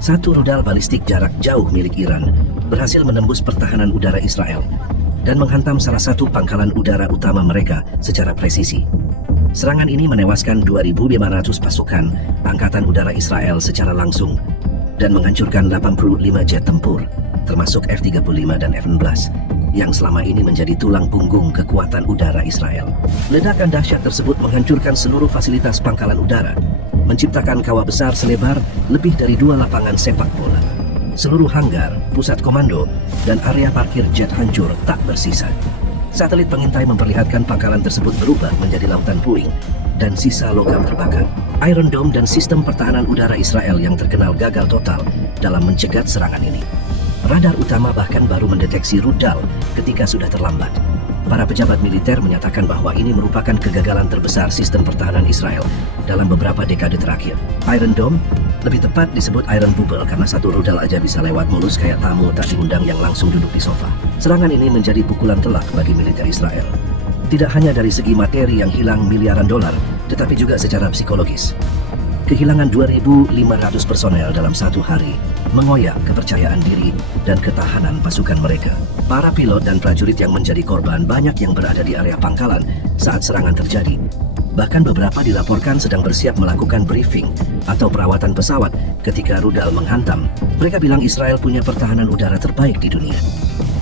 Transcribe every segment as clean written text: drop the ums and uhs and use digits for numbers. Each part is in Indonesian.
Satu rudal balistik jarak jauh milik Iran berhasil menembus pertahanan udara Israel dan menghantam salah satu pangkalan udara utama mereka secara presisi. Serangan ini menewaskan 2.500 pasukan Angkatan Udara Israel secara langsung dan menghancurkan 85 jet tempur, termasuk F-35 dan F-16, yang selama ini menjadi tulang punggung kekuatan udara Israel. Ledakan dahsyat tersebut menghancurkan seluruh fasilitas pangkalan udara, menciptakan kawah besar selebar lebih dari 2 lapangan sepak bola. Seluruh hanggar, pusat komando, dan area parkir jet hancur tak bersisa. Satelit pengintai memperlihatkan pangkalan tersebut berubah menjadi lautan puing dan sisa logam terbakar. Iron Dome dan sistem pertahanan udara Israel yang terkenal gagal total dalam mencegat serangan ini. Radar utama bahkan baru mendeteksi rudal ketika sudah terlambat. Para pejabat militer menyatakan bahwa ini merupakan kegagalan terbesar sistem pertahanan Israel dalam beberapa dekade terakhir. Iron Dome lebih tepat disebut Iron Bubble karena satu rudal aja bisa lewat mulus kayak tamu tak diundang yang langsung duduk di sofa. Serangan ini menjadi pukulan telak bagi militer Israel. Tidak hanya dari segi materi yang hilang miliaran dolar, tetapi juga secara psikologis. Kehilangan 2.500 personel dalam satu hari mengoyak kepercayaan diri dan ketahanan pasukan mereka. Para pilot dan prajurit yang menjadi korban banyak yang berada di area pangkalan saat serangan terjadi. Bahkan beberapa dilaporkan sedang bersiap melakukan briefing atau perawatan pesawat ketika rudal menghantam. Mereka bilang Israel punya pertahanan udara terbaik di dunia.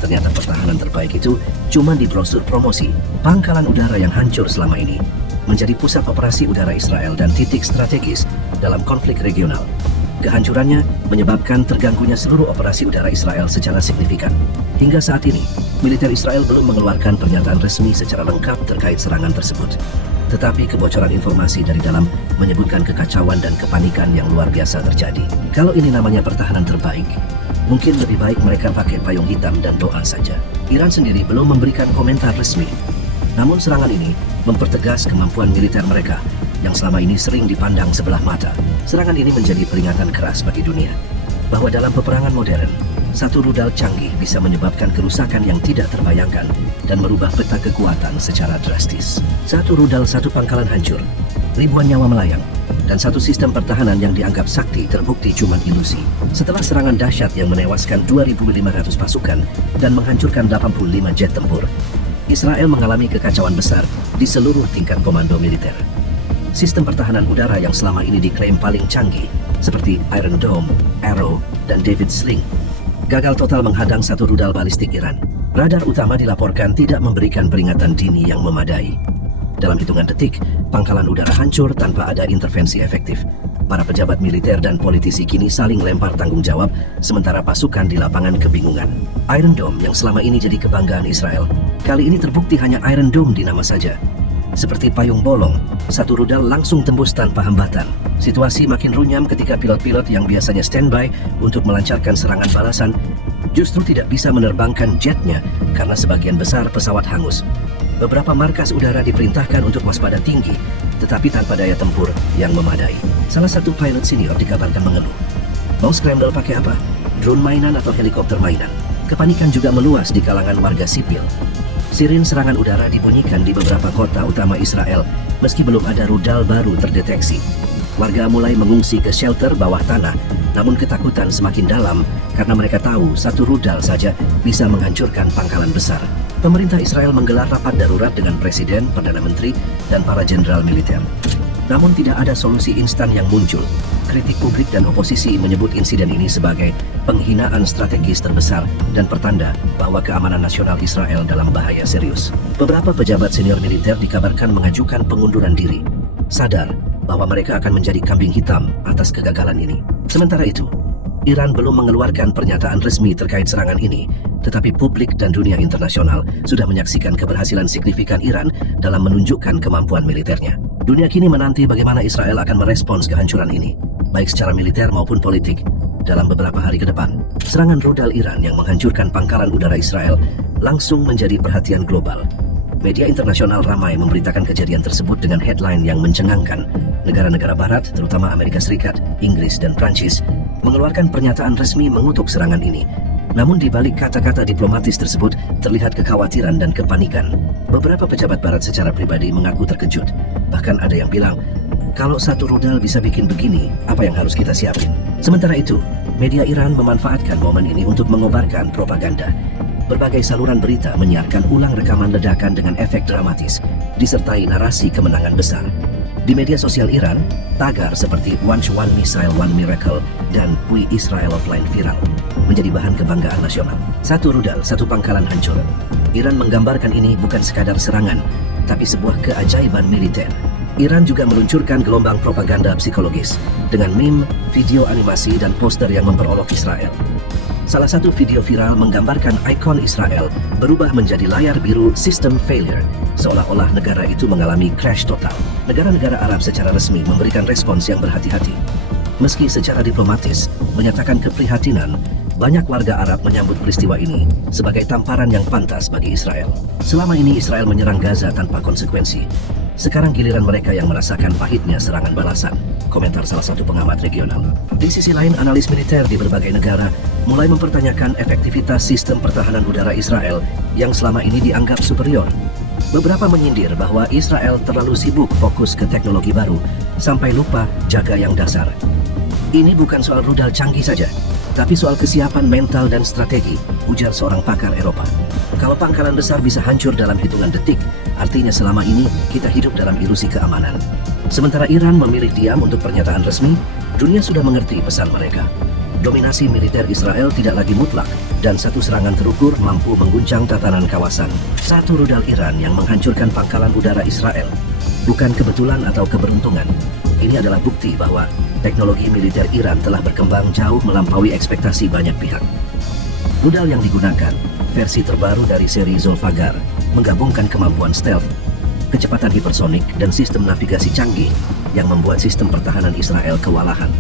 Ternyata pertahanan terbaik itu cuma di brosur promosi. Pangkalan udara yang hancur selama ini menjadi pusat operasi udara Israel dan titik strategis dalam konflik regional. Kehancurannya menyebabkan terganggunya seluruh operasi udara Israel secara signifikan. Hingga saat ini, militer Israel belum mengeluarkan pernyataan resmi secara lengkap terkait serangan tersebut. Tetapi kebocoran informasi dari dalam menyebutkan kekacauan dan kepanikan yang luar biasa terjadi. Kalau ini namanya pertahanan terbaik, mungkin lebih baik mereka pakai payung hitam dan doa saja. Iran sendiri belum memberikan komentar resmi. Namun serangan ini mempertegas kemampuan militer mereka yang selama ini sering dipandang sebelah mata. Serangan ini menjadi peringatan keras bagi dunia bahwa dalam peperangan modern, satu rudal canggih bisa menyebabkan kerusakan yang tidak terbayangkan dan merubah peta kekuatan secara drastis. Satu rudal, satu pangkalan hancur, ribuan nyawa melayang, dan satu sistem pertahanan yang dianggap sakti terbukti cuma ilusi. Setelah serangan dahsyat yang menewaskan 2.500 pasukan dan menghancurkan 85 jet tempur, Israel mengalami kekacauan besar di seluruh tingkat komando militer. Sistem pertahanan udara yang selama ini diklaim paling canggih, seperti Iron Dome, Arrow, dan David Sling, gagal total menghadang satu rudal balistik Iran. Radar utama dilaporkan tidak memberikan peringatan dini yang memadai. Dalam hitungan detik, pangkalan udara hancur tanpa ada intervensi efektif. Para pejabat militer dan politisi kini saling lempar tanggung jawab, sementara pasukan di lapangan kebingungan. Iron Dome yang selama ini jadi kebanggaan Israel, kali ini terbukti hanya Iron Dome di nama saja. Seperti payung bolong, satu rudal langsung tembus tanpa hambatan. Situasi makin runyam ketika pilot-pilot yang biasanya standby untuk melancarkan serangan balasan justru tidak bisa menerbangkan jetnya karena sebagian besar pesawat hangus. Beberapa markas udara diperintahkan untuk waspada tinggi, tetapi tanpa daya tempur yang memadai. Salah satu pilot senior dikabarkan mengeluh. Mau scramble pakai apa? Drone mainan atau helikopter mainan? Kepanikan juga meluas di kalangan warga sipil. Sirin serangan udara dibunyikan di beberapa kota utama Israel, meski belum ada rudal baru terdeteksi. Warga mulai mengungsi ke shelter bawah tanah, namun ketakutan semakin dalam karena mereka tahu satu rudal saja bisa menghancurkan pangkalan besar. Pemerintah Israel menggelar rapat darurat dengan presiden, perdana menteri, dan para jenderal militer. Namun tidak ada solusi instan yang muncul. Kritik publik dan oposisi menyebut insiden ini sebagai penghinaan strategis terbesar dan pertanda bahwa keamanan nasional Israel dalam bahaya serius. Beberapa pejabat senior militer dikabarkan mengajukan pengunduran diri, sadar bahwa mereka akan menjadi kambing hitam atas kegagalan ini. Sementara itu, Iran belum mengeluarkan pernyataan resmi terkait serangan ini, tetapi publik dan dunia internasional sudah menyaksikan keberhasilan signifikan Iran dalam menunjukkan kemampuan militernya. Dunia kini menanti bagaimana Israel akan merespons kehancuran ini, baik secara militer maupun politik, dalam beberapa hari ke depan. Serangan rudal Iran yang menghancurkan pangkalan udara Israel langsung menjadi perhatian global. Media internasional ramai memberitakan kejadian tersebut dengan headline yang mencengangkan. Negara-negara barat, terutama Amerika Serikat, Inggris, dan Prancis, mengeluarkan pernyataan resmi mengutuk serangan ini. Namun di balik kata-kata diplomatis tersebut terlihat kekhawatiran dan kepanikan. Beberapa pejabat barat secara pribadi mengaku terkejut. Bahkan ada yang bilang, kalau satu rudal bisa bikin begini, apa yang harus kita siapin? Sementara itu, Media Iran memanfaatkan momen ini untuk mengobarkan propaganda. Berbagai saluran berita menyiarkan ulang rekaman ledakan dengan efek dramatis, disertai narasi kemenangan besar. Di media sosial Iran, tagar seperti "Launch One Missile, One Miracle" dan "We Israel Offline" viral, menjadi bahan kebanggaan nasional. Satu rudal, satu pangkalan hancur. Iran menggambarkan ini bukan sekadar serangan, tapi sebuah keajaiban militer. Iran juga meluncurkan gelombang propaganda psikologis dengan meme, video animasi, dan poster yang memperolok Israel. Salah satu video viral menggambarkan ikon Israel berubah menjadi layar biru "System Failure", seolah-olah negara itu mengalami crash total. Negara-negara Arab secara resmi memberikan respons yang berhati-hati. Meski secara diplomatis menyatakan keprihatinan, banyak warga Arab menyambut peristiwa ini sebagai tamparan yang pantas bagi Israel. Selama ini Israel menyerang Gaza tanpa konsekuensi. Sekarang giliran mereka yang merasakan pahitnya serangan balasan, komentar salah satu pengamat regional. Di sisi lain, analis militer di berbagai negara mulai mempertanyakan efektivitas sistem pertahanan udara Israel yang selama ini dianggap superior. Beberapa menyindir bahwa Israel terlalu sibuk fokus ke teknologi baru sampai lupa jaga yang dasar. Ini bukan soal rudal canggih saja, tapi soal kesiapan mental dan strategi, ujar seorang pakar Eropa. Kalau pangkalan besar bisa hancur dalam hitungan detik, artinya selama ini kita hidup dalam ilusi keamanan. Sementara Iran memilih diam untuk pernyataan resmi, dunia sudah mengerti pesan mereka. Dominasi militer Israel tidak lagi mutlak, dan satu serangan terukur mampu mengguncang tatanan kawasan. Satu rudal Iran yang menghancurkan pangkalan udara Israel. Bukan kebetulan atau keberuntungan. Ini adalah bukti bahwa teknologi militer Iran telah berkembang jauh melampaui ekspektasi banyak pihak. Rudal yang digunakan, versi terbaru dari seri Zulfagar, menggabungkan kemampuan stealth, kecepatan hipersonik, dan sistem navigasi canggih yang membuat sistem pertahanan Israel kewalahan.